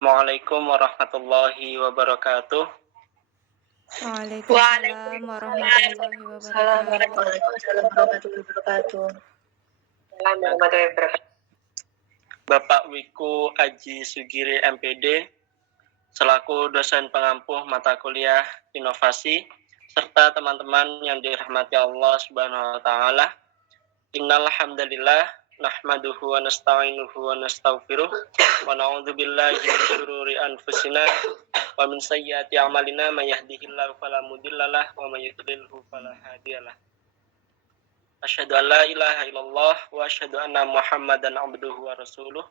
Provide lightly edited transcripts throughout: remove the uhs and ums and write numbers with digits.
Waalaikumsalam warahmatullahi wabarakatuh. Waalaikumsalam warahmatullahi Waalaikumsalam wabarakatuh. warahmatullahi wabarakatuh. Bapak Wiku Aji Sugiri MPD selaku dosen pengampuh mata kuliah inovasi serta teman-teman yang dirahmati Allah Subhanahu wa taala. Innal hamdalillah nahmaduhu wa nasta'inuhu wa nastaghfiruh wa na'udzu billahi min syururi anfusina wa min sayyiati a'malina may yahdihillahu fala mudhillalah wa may yudlilhu fala hadiyalah. Asyhadu an la ilaha illallah wa asyhadu anna Muhammadan abduhu wa rasuluh.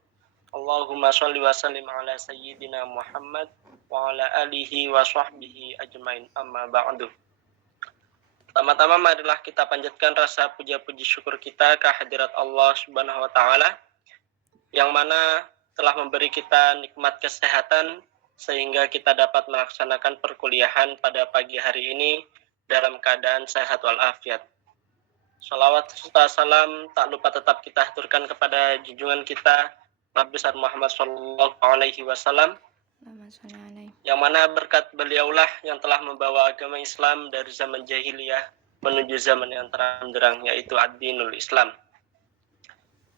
Allahumma shalli wa sallim ala sayyidina Muhammad wa ala alihi wa sahbihi ajmain, amma ba'du. Pertama-tama marilah kita panjatkan rasa puja-puji syukur kita ke hadirat Allah Subhanahu wa taala yang mana telah memberi kita nikmat kesehatan sehingga kita dapat melaksanakan perkuliahan pada pagi hari ini dalam keadaan sehat walafiat. Salawat serta salam tak lupa tetap kita haturkan kepada junjungan kita Nabi besar Muhammad Sallallahu Alaihi Wasallam, yang mana berkat beliaulah yang telah membawa agama Islam dari zaman jahiliyah menuju zaman yang terang benderang, yaitu ad-dinul Islam.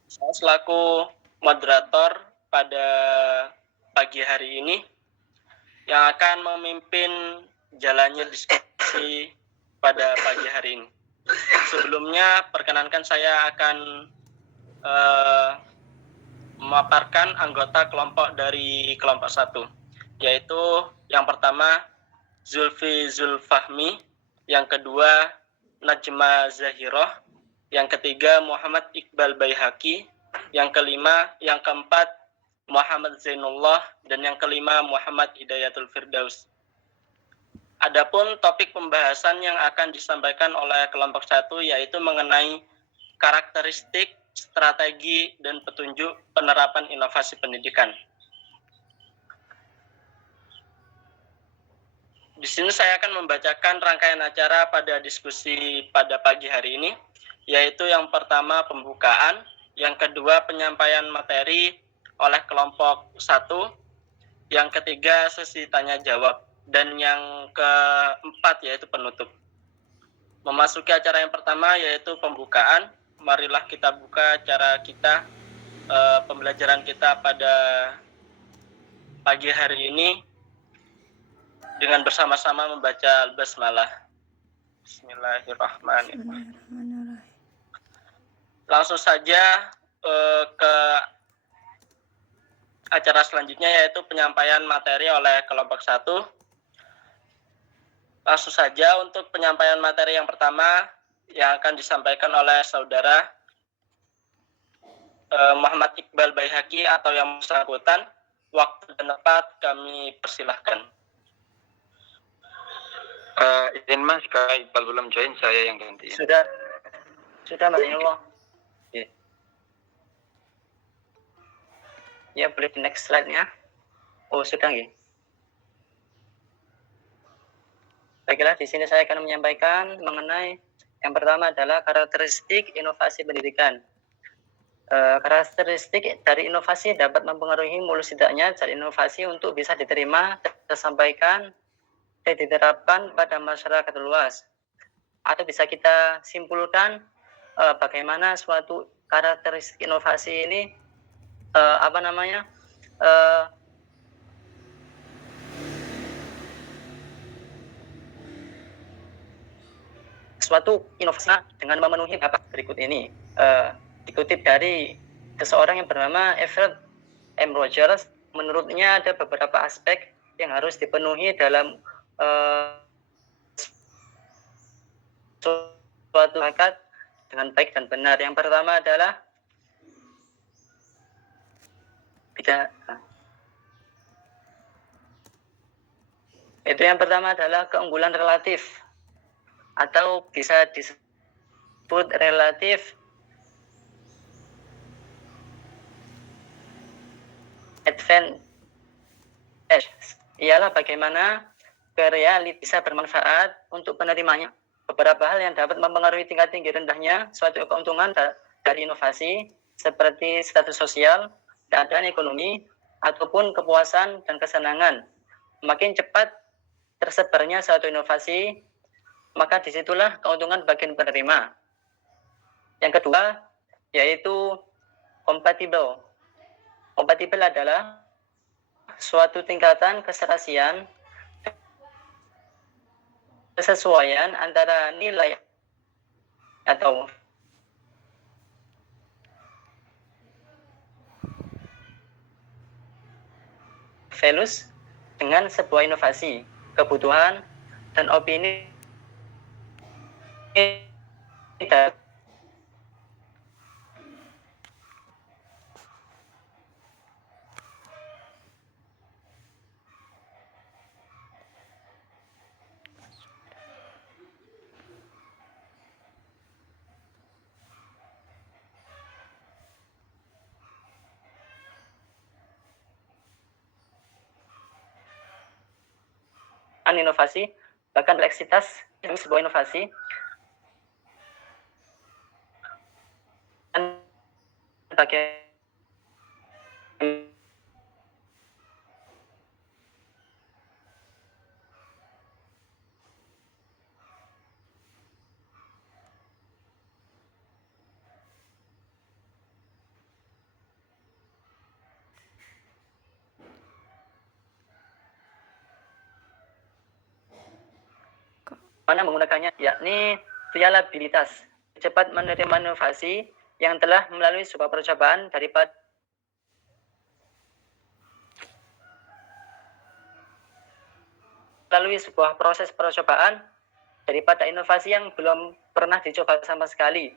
Saya selaku moderator pada pagi hari ini yang akan memimpin jalannya diskusi pada pagi hari ini. Sebelumnya perkenankan saya akan memaparkan anggota kelompok dari kelompok 1, yaitu yang pertama Zulfi Zulfahmi, yang kedua Najma Zahiroh, yang ketiga Muhammad Iqbal Baihaqi, yang keempat Muhammad Zainullah, dan yang kelima Muhammad Hidayatul Firdaus. Adapun topik pembahasan yang akan disampaikan oleh kelompok 1 yaitu mengenai karakteristik, strategi, dan petunjuk penerapan inovasi pendidikan. Di sini saya akan membacakan rangkaian acara pada diskusi pada pagi hari ini, yaitu yang pertama pembukaan, yang kedua penyampaian materi oleh kelompok 1, yang ketiga sesi tanya jawab, dan yang keempat yaitu penutup. Memasuki acara yang pertama yaitu pembukaan. Marilah kita buka acara kita, pembelajaran kita pada pagi hari ini dengan bersama-sama membaca Al-Basmalah. Bismillahirrahmanirrahim. Langsung saja ke acara selanjutnya yaitu penyampaian materi oleh kelompok 1. Langsung saja untuk penyampaian materi yang pertama yang akan disampaikan oleh saudara Muhammad Iqbal Baihaqi atau yang bersangkutan. Waktu dan tempat kami persilahkan. Izin mas, Kak Iqbal belum join, saya yang ganti. Sudah Mas Allah. Ya, boleh next slide-nya. Oh, sudah ya. Baiklah, di sini saya akan menyampaikan mengenai yang pertama adalah karakteristik inovasi pendidikan. Karakteristik dari inovasi dapat mempengaruhi mulus tidaknya dari inovasi untuk bisa diterima, tersampaikan, dan diterapkan pada masyarakat luas. Atau bisa kita simpulkan bagaimana suatu karakteristik inovasi ini suatu inovasi dengan memenuhi beberapa berikut ini. Dikutip dari seseorang yang bernama Everett M. Rogers, menurutnya ada beberapa aspek yang harus dipenuhi dalam suatu akad dengan baik dan benar. Yang pertama adalah keunggulan relatif, atau bisa disebut relatif advantage, ialah bagaimana reality bisa bermanfaat untuk penerimanya. Beberapa hal yang dapat mempengaruhi tingkat tinggi rendahnya suatu keuntungan dari inovasi seperti status sosial, keadaan ekonomi, ataupun kepuasan dan kesenangan. Makin cepat tersebarnya suatu inovasi, maka disitulah keuntungan bagi penerima. Yang kedua, yaitu kompatibel. Kompatibel adalah suatu tingkatan keserasian, kesesuaian antara nilai atau values dengan sebuah inovasi, kebutuhan, dan opini inovasi, bahkan kompleksitas dari sebuah inovasi dan mana menggunakannya, yakni reliabilitas, cepat menerima inovasi yang telah melalui sebuah percobaan daripada melalui sebuah proses percobaan daripada inovasi yang belum pernah dicoba sama sekali.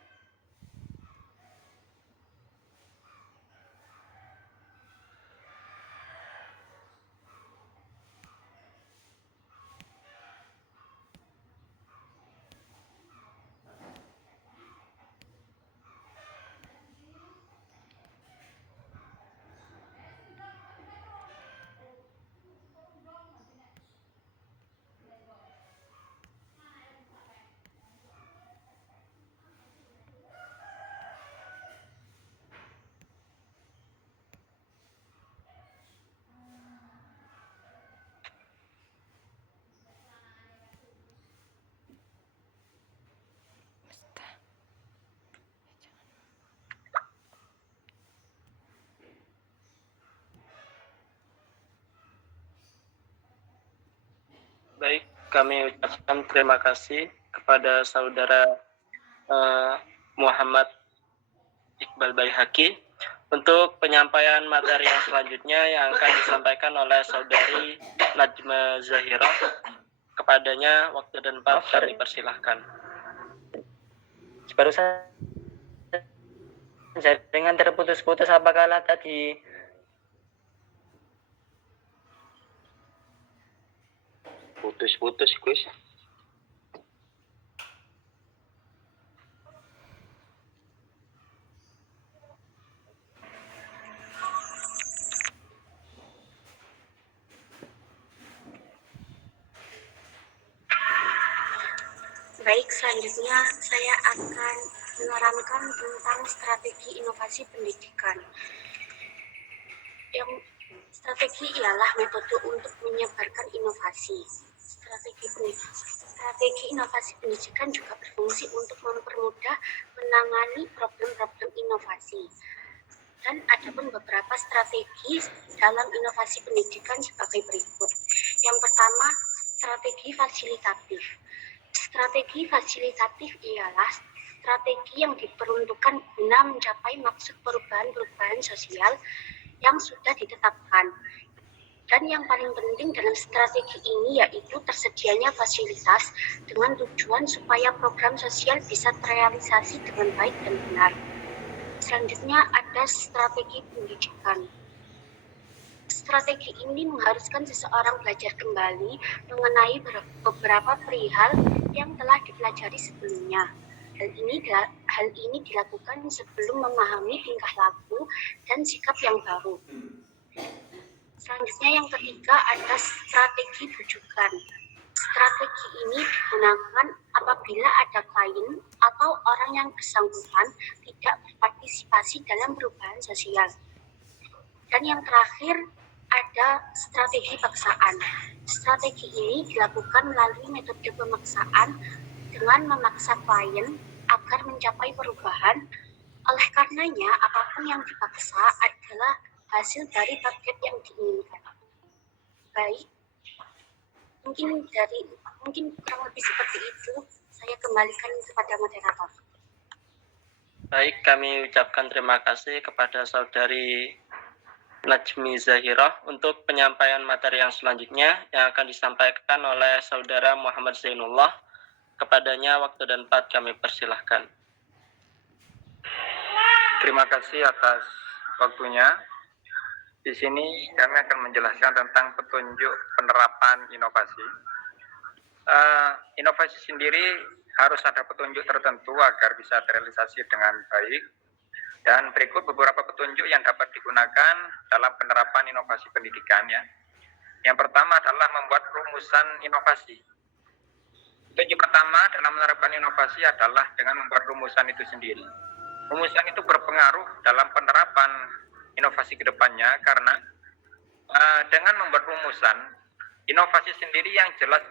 Baik, kami ucapkan terima kasih kepada saudara Muhammad Iqbal Baihaqi untuk penyampaian materi yang selanjutnya yang akan disampaikan oleh saudari Najma Zahira. Kepadanya waktu dan tempat kami persilahkan. Barusan jaringan terputus-putus, apakah tadi Putus-putus, Gus. Baik, selanjutnya saya akan menerangkan tentang strategi inovasi pendidikan. Yang strategi ialah metode untuk menyebarkan inovasi. Strategi inovasi pendidikan juga berfungsi untuk mempermudah menangani problem-problem inovasi. Dan ada pun beberapa strategi dalam inovasi pendidikan sebagai berikut. Yang pertama, strategi fasilitatif. Strategi fasilitatif ialah strategi yang diperuntukkan guna mencapai maksud perubahan-perubahan sosial yang sudah ditetapkan. Dan yang paling penting dalam strategi ini yaitu tersedianya fasilitas dengan tujuan supaya program sosial bisa terrealisasi dengan baik dan benar. Selanjutnya ada strategi pendidikan. Strategi ini mengharuskan seseorang belajar kembali mengenai beberapa perihal yang telah dipelajari sebelumnya. Hal ini dilakukan sebelum memahami tingkah laku dan sikap yang baru. Selanjutnya yang ketiga ada strategi rujukan. Strategi ini digunakan apabila ada klien atau orang yang bersangkutan tidak berpartisipasi dalam perubahan sosial. Dan yang terakhir ada strategi paksaan. Strategi ini dilakukan melalui metode pemaksaan dengan memaksa klien agar mencapai perubahan. Oleh karenanya, apapun yang dipaksa adalah hasil dari target yang diinginkan. Baik, mungkin kurang lebih seperti itu. Saya kembalikan kepada moderator. Baik, kami ucapkan terima kasih kepada saudari Najmi Zahirah untuk penyampaian materi yang selanjutnya yang akan disampaikan oleh saudara Muhammad Zainullah. Kepadanya waktu dan tempat kami persilahkan. Terima kasih atas waktunya. Di sini kami akan menjelaskan tentang petunjuk penerapan inovasi. Inovasi sendiri harus ada petunjuk tertentu agar bisa terrealisasi dengan baik. Dan berikut beberapa petunjuk yang dapat digunakan dalam penerapan inovasi pendidikan ya. Yang pertama adalah membuat rumusan inovasi. Petunjuk pertama dalam menerapkan inovasi adalah dengan membuat rumusan itu sendiri. Rumusan itu berpengaruh dalam penerapan inovasi ke depannya karena dengan membuat rumusan, inovasi sendiri yang jelas,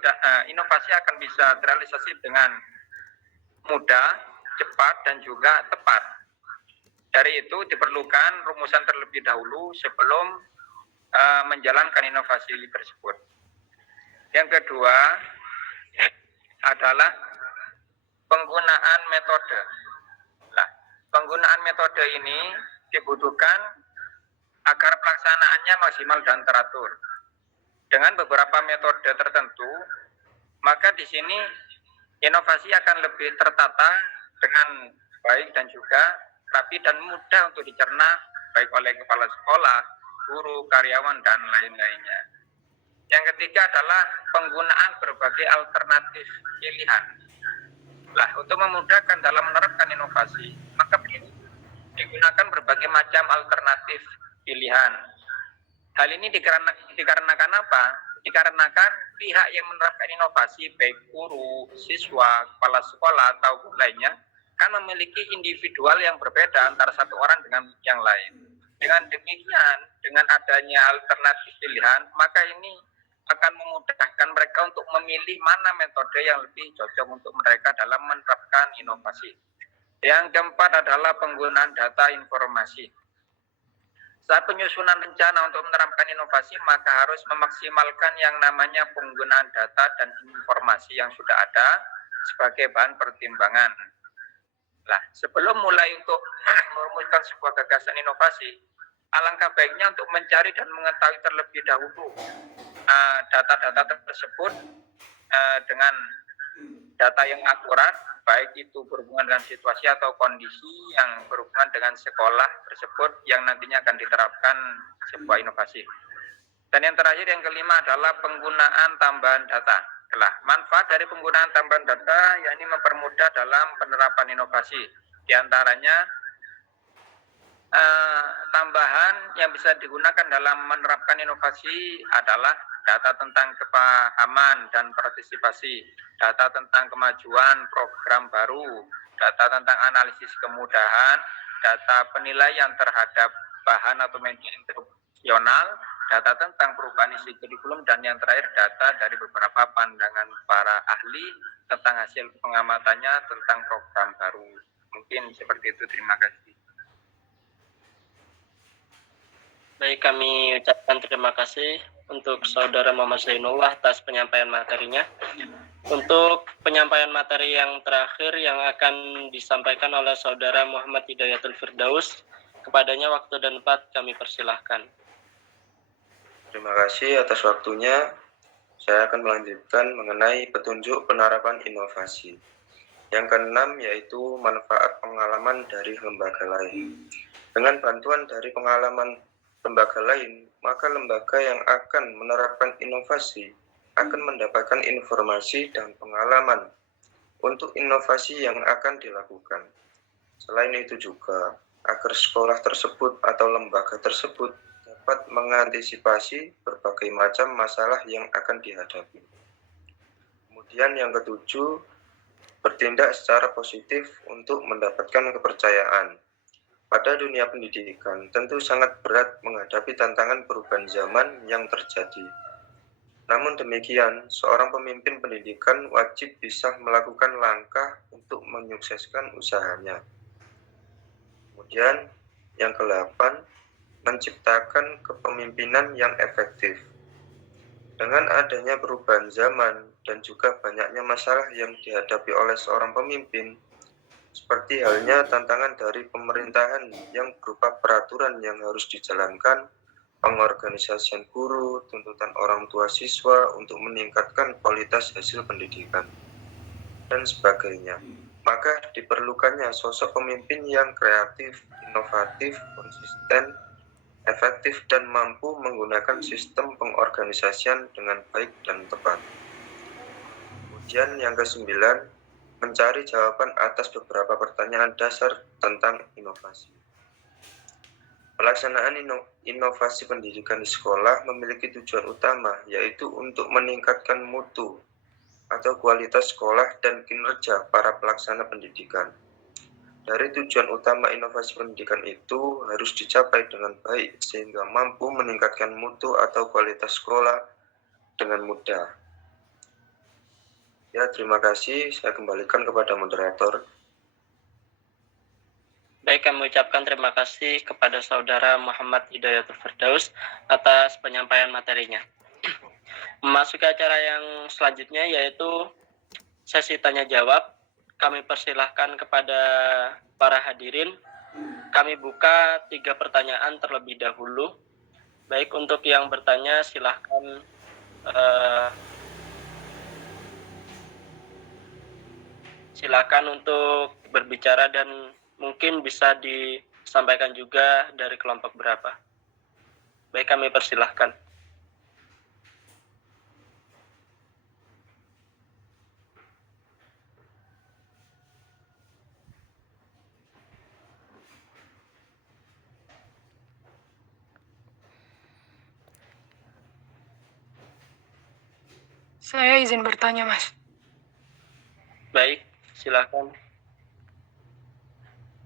inovasi akan bisa terrealisasi dengan mudah, cepat, dan juga tepat. Dari itu diperlukan rumusan terlebih dahulu sebelum menjalankan inovasi tersebut. Yang kedua adalah penggunaan metode. Nah, penggunaan metode ini dibutuhkan agar pelaksanaannya maksimal dan teratur. Dengan beberapa metode tertentu, maka di sini inovasi akan lebih tertata dengan baik dan juga rapi dan mudah untuk dicerna baik oleh kepala sekolah, guru, karyawan, dan lain-lainnya. Yang ketiga adalah penggunaan berbagai alternatif pilihan. Nah, untuk memudahkan dalam menerapkan inovasi, maka digunakan berbagai macam alternatif pilihan. Hal ini dikarenakan apa? Dikarenakan pihak yang menerapkan inovasi, baik guru, siswa, kepala sekolah, ataupun lainnya, kan memiliki individual yang berbeda antara satu orang dengan yang lain. Dengan demikian, dengan adanya alternatif pilihan, maka ini akan memudahkan mereka untuk memilih mana metode yang lebih cocok untuk mereka dalam menerapkan inovasi. Yang keempat adalah penggunaan data informasi. Saat penyusunan rencana untuk menerapkan inovasi, maka harus memaksimalkan yang namanya penggunaan data dan informasi yang sudah ada sebagai bahan pertimbangan. Nah, sebelum mulai untuk merumuskan sebuah gagasan inovasi, alangkah baiknya untuk mencari dan mengetahui terlebih dahulu data-data tersebut dengan data yang akurat, baik itu berhubungan dengan situasi atau kondisi yang berhubungan dengan sekolah tersebut yang nantinya akan diterapkan sebuah inovasi. Dan yang terakhir, yang kelima adalah penggunaan tambahan data. Manfaat dari penggunaan tambahan data yakni mempermudah dalam penerapan inovasi. Di antaranya tambahan yang bisa digunakan dalam menerapkan inovasi adalah data tentang kepahaman dan partisipasi, data tentang kemajuan program baru, data tentang analisis kemudahan, data penilaian terhadap bahan atau media instruksional, data tentang perubahan isi kurikulum, dan yang terakhir data dari beberapa pandangan para ahli tentang hasil pengamatannya tentang program baru. Mungkin seperti itu, terima kasih. Baik, kami ucapkan terima kasih untuk saudara Muhammad Zainullah atas penyampaian materinya. Untuk penyampaian materi yang terakhir yang akan disampaikan oleh saudara Muhammad Hidayatul Firdaus, kepadanya waktu dan tempat kami persilahkan. Terima kasih atas waktunya. Saya akan melanjutkan mengenai petunjuk penerapan inovasi. Yang keenam yaitu manfaat pengalaman dari lembaga lain. Dengan bantuan dari pengalaman lembaga lain, maka lembaga yang akan menerapkan inovasi akan mendapatkan informasi dan pengalaman untuk inovasi yang akan dilakukan. Selain itu juga, agar sekolah tersebut atau lembaga tersebut dapat mengantisipasi berbagai macam masalah yang akan dihadapi. Kemudian yang ketujuh, bertindak secara positif untuk mendapatkan kepercayaan. Pada dunia pendidikan, tentu sangat berat menghadapi tantangan perubahan zaman yang terjadi. Namun demikian, seorang pemimpin pendidikan wajib bisa melakukan langkah untuk menyukseskan usahanya. Kemudian, yang ke-8, menciptakan kepemimpinan yang efektif. Dengan adanya perubahan zaman dan juga banyaknya masalah yang dihadapi oleh seorang pemimpin, seperti halnya tantangan dari pemerintahan yang berupa peraturan yang harus dijalankan, pengorganisasian guru, tuntutan orang tua siswa untuk meningkatkan kualitas hasil pendidikan, dan sebagainya. Maka diperlukannya sosok pemimpin yang kreatif, inovatif, konsisten, efektif, dan mampu menggunakan sistem pengorganisasian dengan baik dan tepat. Kemudian yang ke-9, mencari jawaban atas beberapa pertanyaan dasar tentang inovasi. Pelaksanaan inovasi pendidikan di sekolah memiliki tujuan utama, yaitu untuk meningkatkan mutu atau kualitas sekolah dan kinerja para pelaksana pendidikan. Dari tujuan utama inovasi pendidikan itu harus dicapai dengan baik, sehingga mampu meningkatkan mutu atau kualitas sekolah dengan mudah. Ya, terima kasih. Saya kembalikan kepada moderator. Baik, kami ucapkan terima kasih kepada Saudara Muhammad Hidayatul Firdaus atas penyampaian materinya. Memasuki acara yang selanjutnya yaitu sesi tanya jawab. Kami persilahkan kepada para hadirin. Kami buka 3 pertanyaan terlebih dahulu. Baik, untuk yang bertanya silahkan silakan untuk berbicara dan mungkin bisa disampaikan juga dari kelompok berapa. Baik, kami persilahkan. Saya izin bertanya, Mas. Baik, silakan.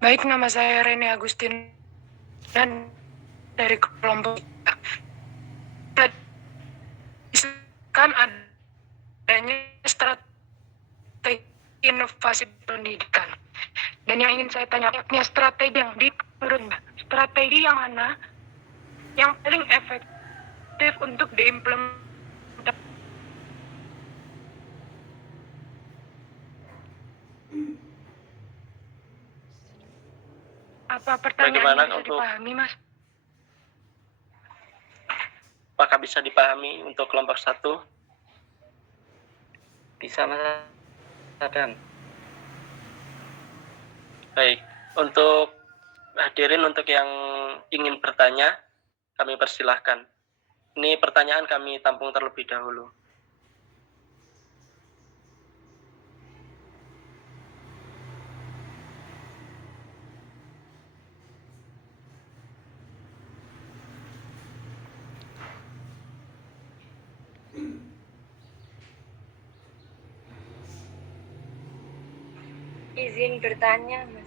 Baik, nama saya Rene Agustin dan dari kelompok kan adanya strategi inovasi pendidikan. Dan yang ingin saya tanya, strategi yang strategi yang mana yang paling efektif untuk diimplementasikan? Apa Bagaimana pertanyaannya bisa untuk dipahami, Mas? apakah bisa dipahami untuk kelompok 1? Bisa, Mas Adam. Baik, untuk hadirin untuk yang ingin bertanya, kami persilahkan. Ini pertanyaan kami tampung terlebih dahulu. Izin bertanya, Mas.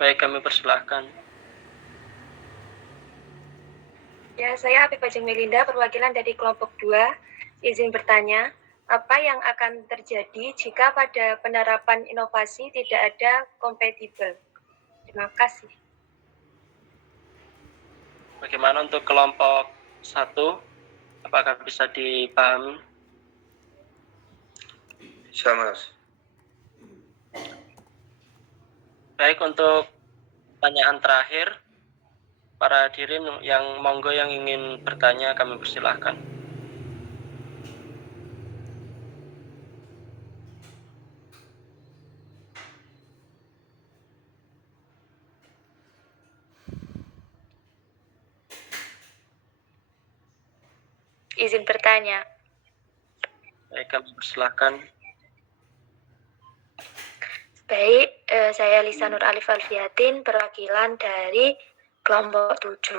Baik, kami persilahkan. Ya, saya Apip Ajeng Melinda, perwakilan dari kelompok 2. Izin bertanya, apa yang akan terjadi jika pada penerapan inovasi tidak ada kompatibel? Terima kasih. Bagaimana untuk kelompok 1? Apakah bisa dipahami? Bisa, Mas. Baik, untuk pertanyaan terakhir, para hadirin yang monggo yang ingin bertanya kami persilahkan. Izin bertanya. Baik, kami persilahkan. Baik, saya Lisa Nur Alif Alfiatin, perwakilan dari kelompok 7.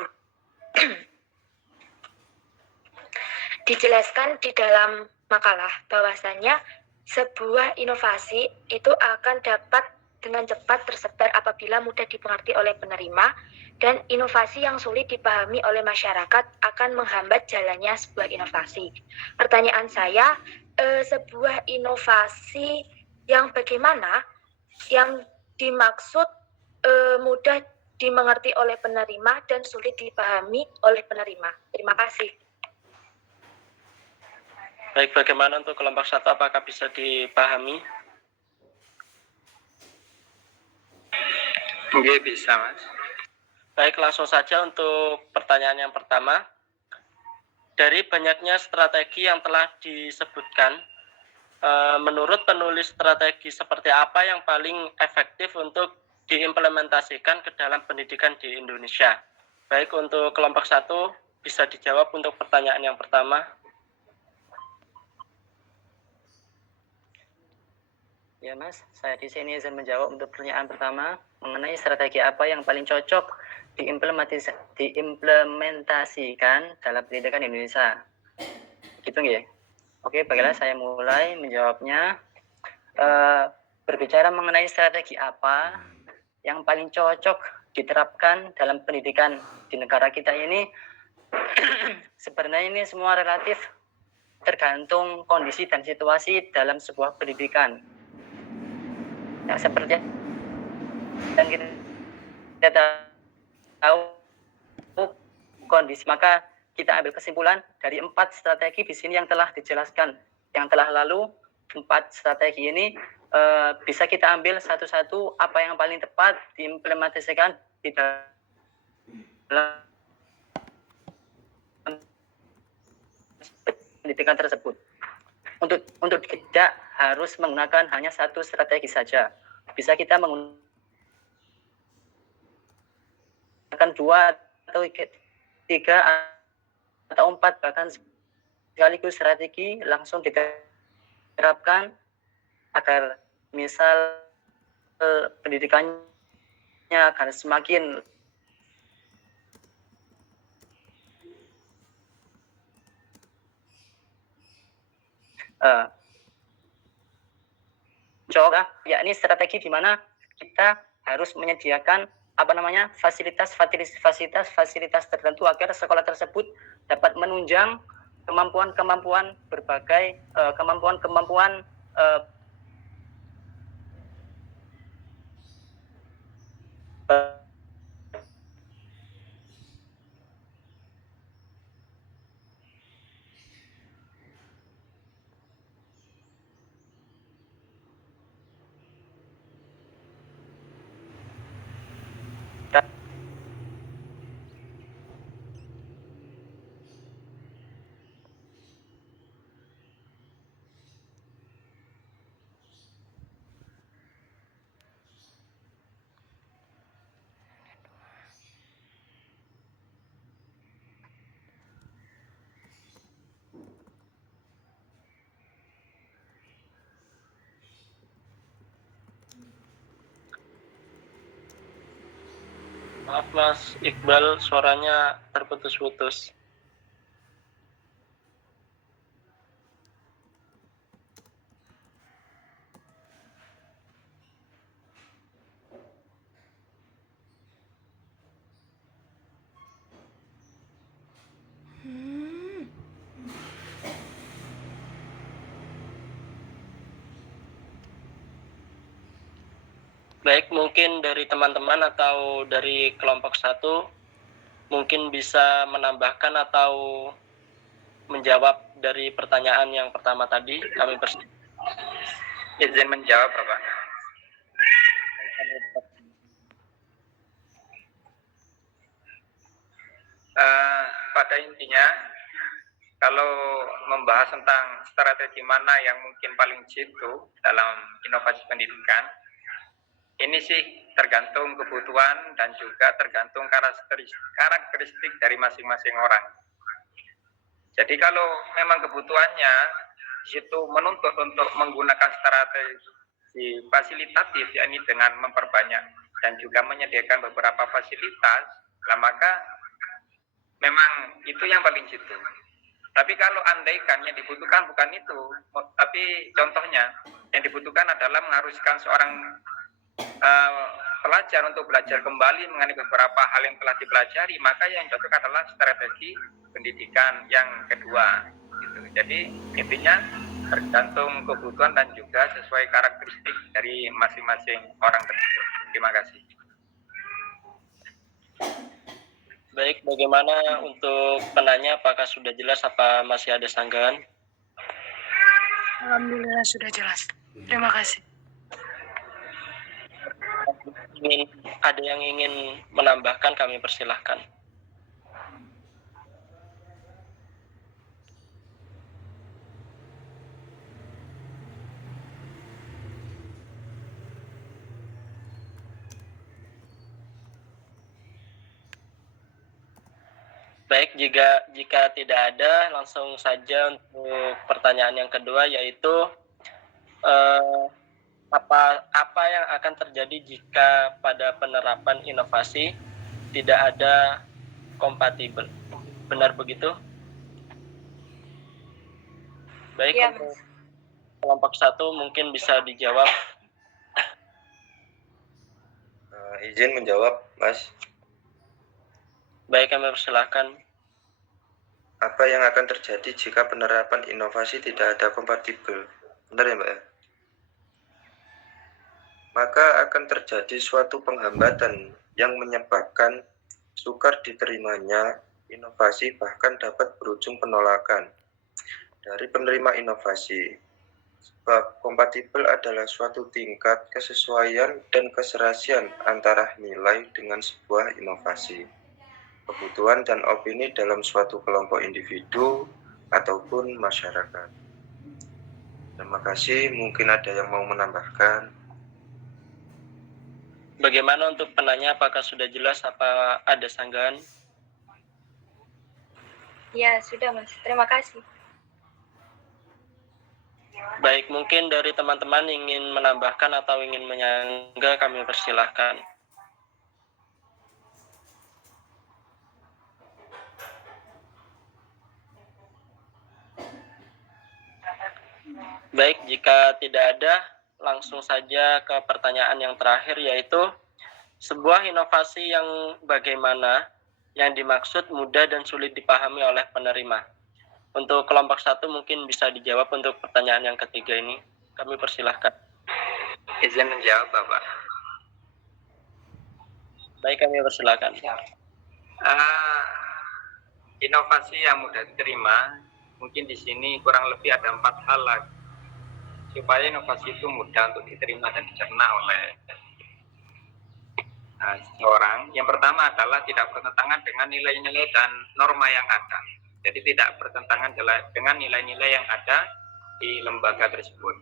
Dijelaskan di dalam makalah bahwasannya sebuah inovasi itu akan dapat dengan cepat tersebar apabila mudah dipengerti oleh penerima, dan inovasi yang sulit dipahami oleh masyarakat akan menghambat jalannya sebuah inovasi. Pertanyaan saya, sebuah inovasi yang bagaimana yang dimaksud mudah dimengerti oleh penerima dan sulit dipahami oleh penerima? Terima kasih. Baik, bagaimana untuk kelompok 1, apakah bisa dipahami? Nggih, bisa, Mas. Baik, langsung saja untuk pertanyaan yang pertama. Dari banyaknya strategi yang telah disebutkan, menurut penulis strategi seperti apa yang paling efektif untuk diimplementasikan ke dalam pendidikan di Indonesia? Baik, untuk kelompok 1 bisa dijawab untuk pertanyaan yang pertama. Ya Mas, saya di sini izin menjawab untuk pertanyaan pertama mengenai strategi apa yang paling cocok diimplementasikan dalam pendidikan Indonesia. Gitu nggih? Oke, baiklah saya mulai menjawabnya. Berbicara mengenai strategi apa yang paling cocok diterapkan dalam pendidikan di negara kita ini, sebenarnya ini semua relatif tergantung kondisi dan situasi dalam sebuah pendidikan. Nah, seperti yang kita tahu kondisi, maka kita ambil kesimpulan dari 4 strategi di sini yang telah dijelaskan, yang telah lalu. 4 strategi ini bisa kita ambil satu-satu apa yang paling tepat diimplementasikan di dalam pendidikan tersebut. Untuk tidak harus menggunakan hanya satu strategi saja. Bisa kita menggunakan 2 atau 3 atau 4 bahkan sekaligus strategi langsung diterapkan agar misal pendidikannya agar semakin yakni strategi di mana kita harus menyediakan fasilitas tertentu agar sekolah tersebut dapat menunjang kemampuan berbagai kemampuan Maaf Mas Iqbal, suaranya terputus-putus. Baik, mungkin dari teman-teman atau dari kelompok 1 mungkin bisa menambahkan atau menjawab dari pertanyaan yang pertama tadi. Kami Izin menjawab, Bapak. Pada intinya, kalau membahas tentang strategi mana yang mungkin paling jitu dalam inovasi pendidikan, ini sih tergantung kebutuhan dan juga tergantung karakteristik dari masing-masing orang. Jadi kalau memang kebutuhannya itu menuntut untuk menggunakan strategi fasilitatif, yakni dengan memperbanyak dan juga menyediakan beberapa fasilitas, maka memang itu yang paling jitu. Tapi kalau andaikan yang dibutuhkan bukan itu, tapi contohnya yang dibutuhkan adalah mengharuskan seorang pelajar untuk belajar kembali mengenai beberapa hal yang telah dipelajari, maka yang cocok adalah strategi pendidikan yang kedua. Gitu. Jadi intinya tergantung kebutuhan dan juga sesuai karakteristik dari masing-masing orang tersebut. Terima kasih. Baik, bagaimana untuk penanya? Apakah sudah jelas apa masih ada sanggahan? Alhamdulillah sudah jelas. Terima kasih. Ada yang ingin menambahkan, kami persilahkan. Baik, jika tidak ada, langsung saja untuk pertanyaan yang kedua, yaitu apa yang akan terjadi jika pada penerapan inovasi tidak ada kompatibel? Benar begitu? Baik, Ya, untuk kelompok 1 mungkin bisa dijawab. Izin menjawab, Mas. Baik, kami persilahkan. Apa yang akan terjadi jika penerapan inovasi tidak ada kompatibel? Benar ya, Mbak ya? Maka akan terjadi suatu penghambatan yang menyebabkan sukar diterimanya inovasi, bahkan dapat berujung penolakan dari penerima inovasi. Sebab kompatibel adalah suatu tingkat kesesuaian dan keserasian antara nilai dengan sebuah inovasi, kebutuhan dan opini dalam suatu kelompok individu ataupun masyarakat. Terima kasih, mungkin ada yang mau menambahkan. Bagaimana untuk penanya, apakah sudah jelas apa ada sanggahan? ya sudah Mas. Terima kasih. Baik, mungkin dari teman-teman ingin menambahkan atau ingin menyangga, kami persilahkan. Baik, jika tidak ada, langsung saja ke pertanyaan yang terakhir, yaitu sebuah inovasi yang bagaimana yang dimaksud mudah dan sulit dipahami oleh penerima. Untuk kelompok 1 mungkin bisa dijawab untuk pertanyaan yang ketiga ini. Kami persilahkan. Izin menjawab, Bapak. Baik, kami persilahkan. Inovasi yang mudah diterima, mungkin di sini kurang lebih ada 4 hal lagi supaya inovasi itu mudah untuk diterima dan dicerna oleh seseorang. Yang pertama adalah tidak bertentangan dengan nilai-nilai dan norma yang ada. Jadi tidak bertentangan dengan nilai-nilai yang ada di lembaga tersebut.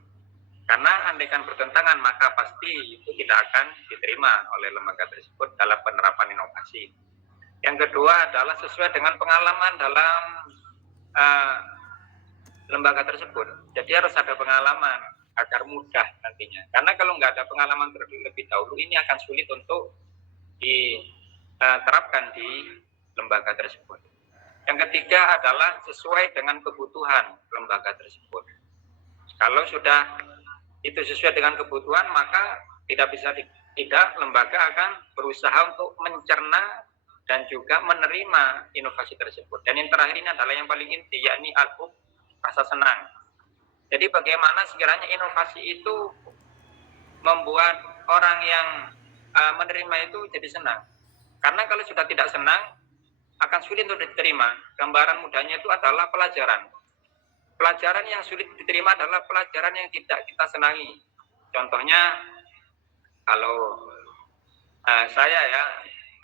Karena andaikan bertentangan, maka pasti itu tidak akan diterima oleh lembaga tersebut dalam penerapan inovasi. Yang kedua adalah sesuai dengan pengalaman dalam lembaga tersebut. Jadi harus ada pengalaman agar mudah nantinya. Karena kalau nggak ada pengalaman terlebih dahulu, ini akan sulit untuk diterapkan di lembaga tersebut. Yang ketiga adalah sesuai dengan kebutuhan lembaga tersebut. Kalau sudah itu sesuai dengan kebutuhan, maka tidak lembaga akan berusaha untuk mencerna dan juga menerima inovasi tersebut. Dan yang terakhir ini adalah yang paling inti, yakni rasa senang. Jadi bagaimana sekiranya inovasi itu membuat orang yang menerima itu jadi senang. Karena kalau sudah tidak senang, akan sulit untuk diterima. Gambaran mudahnya itu adalah pelajaran. Pelajaran yang sulit diterima adalah pelajaran yang tidak kita senangi. Contohnya, kalau saya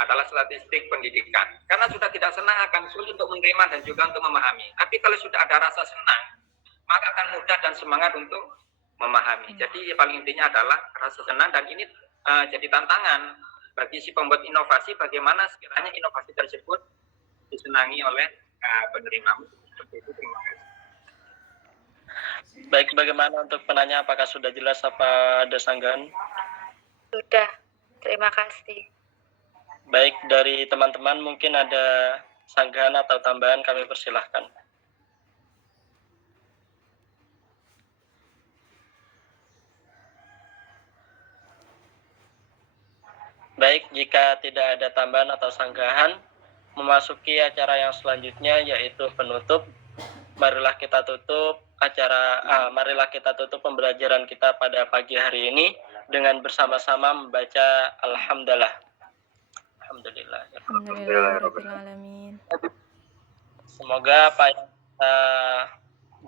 adalah statistik pendidikan. Karena sudah tidak senang akan sulit untuk menerima dan juga untuk memahami. Tapi kalau sudah ada rasa senang, maka akan mudah dan semangat untuk memahami. Jadi paling intinya adalah rasa senang, dan ini jadi tantangan bagi si pembuat inovasi bagaimana sekiranya inovasi tersebut disenangi oleh penerima. Seperti itu, terima kasih. Baik, bagaimana untuk penanya, apakah sudah jelas apa ada sanggahan? Sudah. Terima kasih. Baik, dari teman-teman mungkin ada sanggahan atau tambahan, kami persilahkan. Baik, jika tidak ada tambahan atau sanggahan, memasuki acara yang selanjutnya yaitu penutup. Marilah kita tutup pembelajaran kita pada pagi hari ini dengan bersama-sama membaca Alhamdulillah. Alhamdulillahirrahmanirrahim. Semoga apa yang kita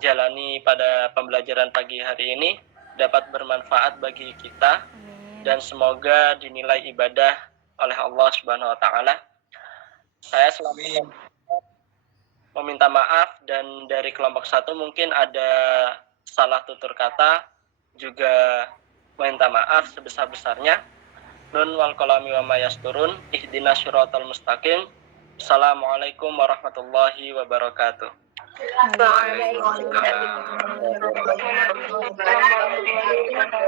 jalani pada pembelajaran pagi hari ini dapat bermanfaat bagi kita. Amin. Dan semoga dinilai ibadah oleh Allah Subhanahu wa taala. Saya selalu meminta maaf, dan dari kelompok 1 mungkin ada salah tutur kata, juga meminta maaf sebesar-besarnya. Nun wal qalami wa ma yasturun, ihdinas siratal mustaqim. Assalamualaikum warahmatullahi wabarakatuh. Waalaikumsalam warahmatullahi wabarakatuh.